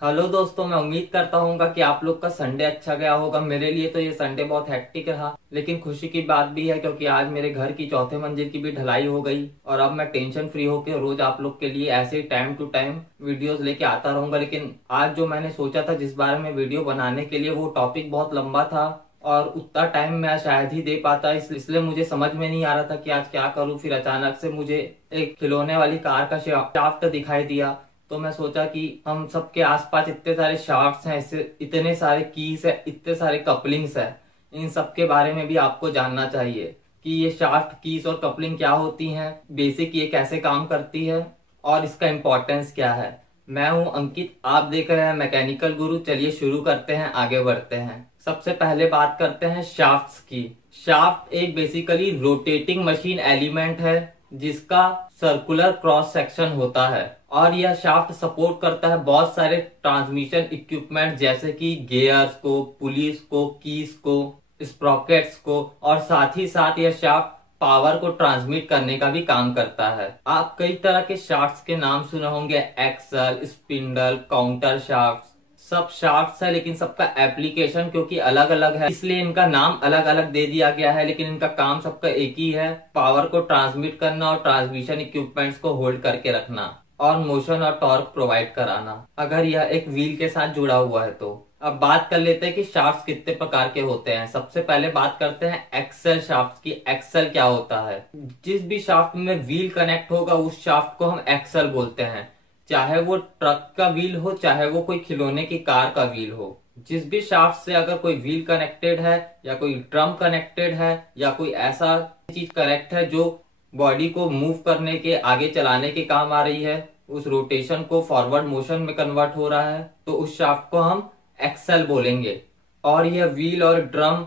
Hello दोस्तों, मैं उम्मीद करता हूँ कि आप लोग का संडे अच्छा गया होगा। मेरे लिए तो ये संडे बहुत हेक्टिक रहा, लेकिन खुशी की बात भी है क्योंकि आज मेरे घर की चौथे मंजिल की भी ढलाई हो गई और अब मैं टेंशन फ्री होकर रोज आप लोग के लिए ऐसे ही टाइम टू टाइम वीडियोस लेके आता रहूंगा। लेकिन आज जो मैंने सोचा था जिस बारे में वीडियो बनाने के लिए, वो टॉपिक बहुत लंबा था और उतना टाइम मैं शायद ही दे पाता, इसलिए मुझे समझ में नहीं आ रहा था कि आज क्या करूं। फिर अचानक से मुझे एक खिलौने वाली कार का शाफ्ट दिखाई दिया, तो मैं सोचा कि हम सबके आसपास इतने सारे शाफ्ट्स हैं, इससे इतने सारे कीज है, इतने सारे कपलिंग्स है, इन सब के बारे में भी आपको जानना चाहिए कि ये शाफ्ट, कीज और कपलिंग क्या होती हैं, बेसिक ये कैसे काम करती है और इसका इम्पोर्टेंस क्या है। मैं हूं अंकित, आप देख रहे हैं मैकेनिकल गुरु। चलिए शुरू करते हैं, आगे बढ़ते हैं। सबसे पहले बात करते हैं शाफ्ट्स की। शाफ्ट एक बेसिकली रोटेटिंग मशीन एलिमेंट है जिसका सर्कुलर क्रॉस सेक्शन होता है और यह शाफ्ट सपोर्ट करता है बहुत सारे ट्रांसमिशन इक्विपमेंट जैसे कि गियर्स को, पुलिस को, कीज को, स्प्रॉकेट्स को, और साथ ही साथ यह शाफ्ट पावर को ट्रांसमिट करने का भी काम करता है। आप कई तरह के शाफ्ट्स के नाम सुने होंगे, एक्सल, स्पिंडल, काउंटर शाफ्ट। सब शाफ्ट्स है लेकिन सबका एप्लीकेशन क्योंकि अलग अलग है इसलिए इनका नाम अलग अलग दे दिया गया है, लेकिन इनका काम सबका एक ही है, पावर को ट्रांसमिट करना और ट्रांसमिशन इक्विपमेंट्स को होल्ड करके रखना और मोशन और टॉर्क प्रोवाइड कराना, अगर यह एक व्हील के साथ जुड़ा हुआ है तो। अब बात कर लेते हैं कि शाफ्ट्स कितने प्रकार के होते हैं। सबसे पहले बात करते हैं एक्सल शाफ्ट की। एक्सल क्या होता है? जिस भी शाफ्ट में व्हील कनेक्ट होगा उस शाफ्ट को हम एक्सल बोलते हैं, चाहे वो ट्रक का व्हील हो, चाहे वो कोई खिलौने की कार का व्हील हो। जिस भी शाफ्ट से अगर कोई व्हील कनेक्टेड है या कोई ड्रम कनेक्टेड है या कोई ऐसा चीज कनेक्ट है जो बॉडी को मूव करने के, आगे चलाने के काम आ रही है, उस रोटेशन को फॉरवर्ड मोशन में कन्वर्ट हो रहा है, तो उस शाफ्ट को हम एक्सल बोलेंगे। और यह व्हील और ड्रम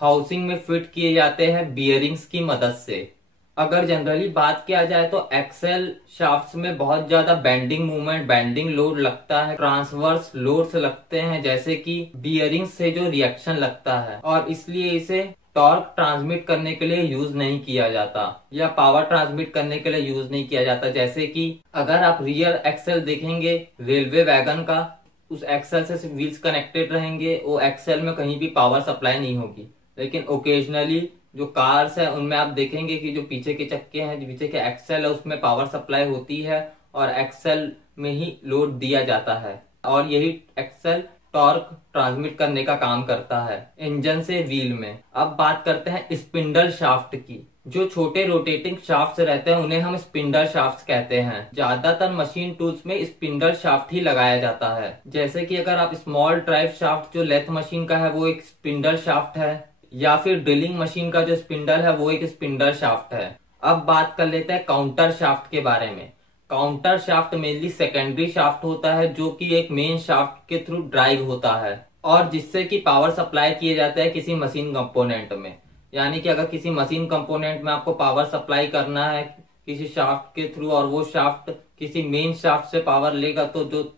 हाउसिंग में फिट किए जाते हैं बियरिंग्स की मदद से। अगर जनरली बात किया जाए तो एक्सेल शाफ्ट्स में बहुत ज्यादा बेंडिंग मूवमेंट, बेंडिंग लोड लगता है, ट्रांसवर्स लोड्स लगते हैं जैसे कि बियरिंग से जो रिएक्शन लगता है, और इसलिए इसे टॉर्क ट्रांसमिट करने के लिए यूज नहीं किया जाता या पावर ट्रांसमिट करने के लिए यूज नहीं किया जाता। जैसे कि अगर आप रियर एक्सेल देखेंगे रेलवे वैगन का, उस एक्सेल से सिर्फ व्हील्स कनेक्टेड रहेंगे, वो एक्सेल में कहीं भी पावर सप्लाई नहीं होगी। लेकिन ओकेजनली जो कार्स है उनमें आप देखेंगे कि जो पीछे के चक्के हैं, जो पीछे के एक्सेल है, उसमें पावर सप्लाई होती है और एक्सेल में ही लोड दिया जाता है और यही एक्सेल टॉर्क ट्रांसमिट करने का काम करता है इंजन से व्हील में। अब बात करते हैं स्पिंडल शाफ्ट की। जो छोटे रोटेटिंग शाफ्ट रहते हैं उन्हें हम स्पिंडल शाफ्ट कहते हैं। ज्यादातर मशीन टूल्स में स्पिंडल शाफ्ट ही लगाया जाता है। जैसे कि अगर आप स्मॉल ड्राइव शाफ्ट जो लेथ मशीन का है वो एक स्पिंडल शाफ्ट है, या फिर ड्रिलिंग मशीन का जो स्पिंडल है वो एक स्पिंडल शाफ्ट है। अब बात कर लेते हैं काउंटर शाफ्ट के बारे में। Counter shaft mainly secondary shaft होता है जो कि एक मेन शाफ्ट के थ्रू ड्राइव होता है और जिससे कि पावर सप्लाई किए जाता है किसी मशीन कंपोनेंट में। यानी कि अगर किसी मशीन कंपोनेंट में आपको पावर सप्लाई करना है किसी शाफ्ट के थ्रू और वो शाफ्ट किसी मेन शाफ्ट से पावर लेगा, तो जो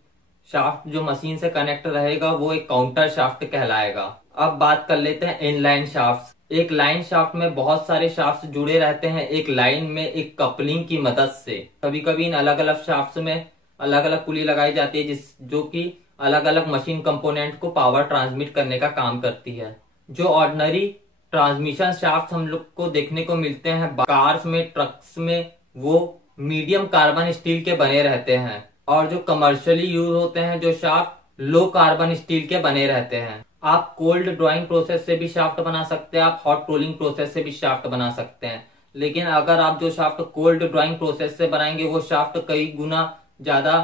शाफ्ट जो मशीन से कनेक्ट रहेगा वो एक काउंटर शाफ्ट कहलाएगा। अब बात कर लेते हैं इनलाइन शाफ्ट। एक लाइन शाफ्ट में बहुत सारे शाफ्ट जुड़े रहते हैं एक लाइन में एक कपलिंग की मदद से। कभी कभी इन अलग अलग शाफ्ट में अलग अलग पुली लगाई जाती है जो कि अलग अलग मशीन कंपोनेंट को पावर ट्रांसमिट करने का काम करती है। जो ऑर्डिनरी ट्रांसमिशन शाफ्ट हम लोग को देखने को मिलते हैं कार्स में, ट्रक्स में, वो मीडियम कार्बन स्टील के बने रहते हैं, और जो कमर्शियली यूज होते हैं जो शाफ्ट लो कार्बन स्टील के बने रहते हैं। आप कोल्ड ड्राइंग प्रोसेस से भी शाफ्ट बना सकते हैं, आप हॉट रोलिंग प्रोसेस से भी शाफ्ट बना सकते हैं। लेकिन अगर आप जो शाफ्ट कोल्ड ड्राइंग प्रोसेस से बनाएंगे वो शाफ्ट कई गुना ज्यादा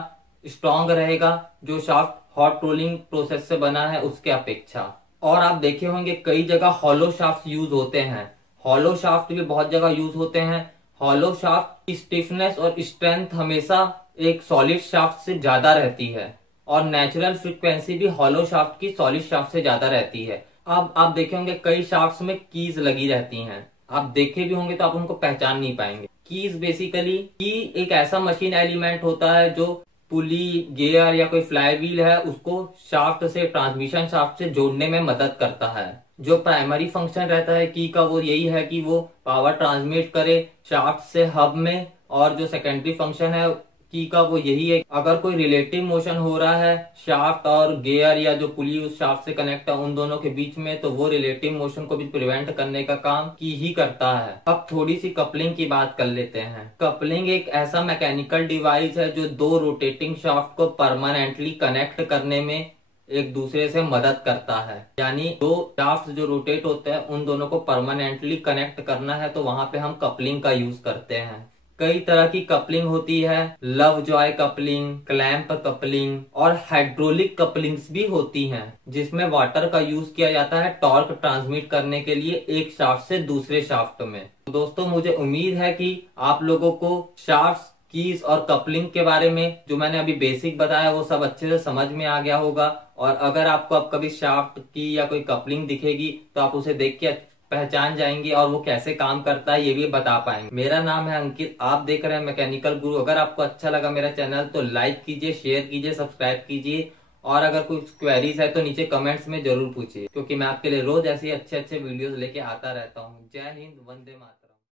स्ट्रॉन्ग रहेगा जो शाफ्ट हॉट रोलिंग प्रोसेस से बना है उसके अपेक्षा। और आप देखे होंगे कई जगह हॉलो शाफ्ट यूज होते हैं। हॉलो शाफ्ट भी बहुत जगह यूज होते हैं। हॉलो शाफ्ट की स्टिफनेस और स्ट्रेंथ हमेशा एक सॉलिड शाफ्ट से ज्यादा रहती है और नेचुरल फ्रीक्वेंसी भी हॉलो शाफ्ट की सॉलिड शाफ्ट से ज्यादा रहती है। अब आप देखे होंगे कई शाफ्ट्स में कीज लगी रहती हैं, आप देखे भी होंगे तो आप उनको पहचान नहीं पाएंगे। कीज बेसिकली की एक ऐसा मशीन एलिमेंट होता है जो पुली, गियर या कोई फ्लाई व्हील है उसको शाफ्ट से, ट्रांसमिशन शाफ्ट से जोड़ने में मदद करता है। जो प्राइमरी फंक्शन रहता है की का वो यही है कि वो पावर ट्रांसमिट करे शाफ्ट से हब में, और जो सेकेंडरी फंक्शन है की का वो यही है, अगर कोई रिलेटिव मोशन हो रहा है शाफ्ट और गियर या जो पुली उस शाफ्ट से कनेक्ट है उन दोनों के बीच में, तो वो रिलेटिव मोशन को भी प्रिवेंट करने का काम की ही करता है। अब थोड़ी सी कपलिंग की बात कर लेते हैं। कपलिंग एक ऐसा मैकेनिकल डिवाइस है जो दो रोटेटिंग शाफ्ट को परमानेंटली कनेक्ट करने में एक दूसरे से मदद करता है। यानी दो शाफ्ट जो रोटेट होते हैं उन दोनों को परमानेंटली कनेक्ट करना है तो वहां पे हम कपलिंग का यूज करते हैं। कई तरह की कपलिंग होती है, love Joy coupling, clamp coupling और हाइड्रोलिक कपलिंग्स भी होती हैं, जिसमें वाटर का यूज किया जाता है टॉर्क ट्रांसमिट करने के लिए एक शाफ्ट से दूसरे शाफ्ट में। तो दोस्तों मुझे उम्मीद है कि आप लोगों को शाफ्ट, कीज और कपलिंग के बारे में जो मैंने अभी बेसिक बताया वो सब अच्छे से समझ में आ गया होगा। और अगर आपको अब कभी शाफ्ट की या कोई कपलिंग दिखेगी तो आप उसे देख के पहचान जाएंगे और वो कैसे काम करता है ये भी बता पाएंगे। मेरा नाम है अंकित, आप देख रहे हैं मैकेनिकल गुरु। अगर आपको अच्छा लगा मेरा चैनल तो लाइक कीजिए, शेयर कीजिए, सब्सक्राइब कीजिए और अगर कुछ क्वेरीज है तो नीचे कमेंट्स में जरूर पूछिए, क्योंकि मैं आपके लिए रोज ऐसे अच्छे अच्छे वीडियोस लेके आता रहता हूँ। जय हिंद, वंदे मातरम।